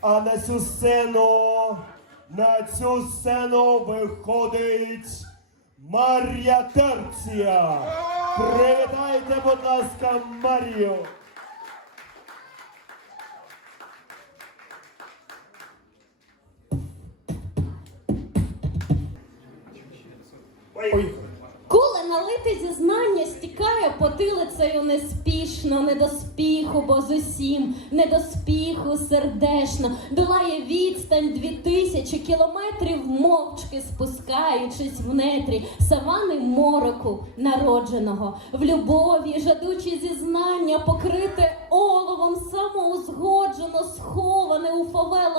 А на цю сцену, на цю сцену виходить Мар'я Терція. Привітайте, будь ласка, Марію. Куле налите зізнання стікає потилицею неспішно, не до спіху, бо з усім, не до спіху сердечно, долає відстань дві тисячі кілометрів, мовчки спускаючись в нетрі савани мороку народженого, в любові, жадучі зізнання, покрите оловом, самоузгоджено, сховане у фавелах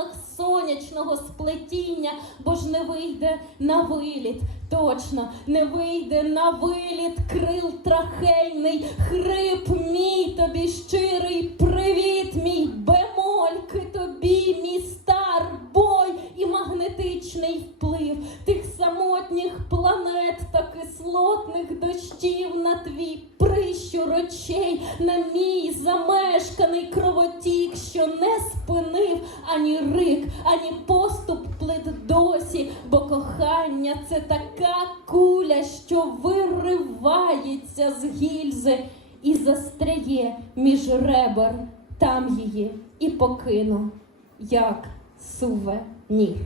сонячного сплетіння, бо ж не вийде на виліт. Точно не вийде на виліт крил трахейний, хрип мій тобі щирий привіт, мій. Бемольки тобі, мій стар бой і магнетичний вплив. Тих самотніх планет та кислотних дощів на твій прищур очей, на мій кровотік, що не спинив ані рик, ані поступ плит досі, бо кохання це така куля, що виривається з гільзи і застряє між ребер, там її і покину, як сувенір.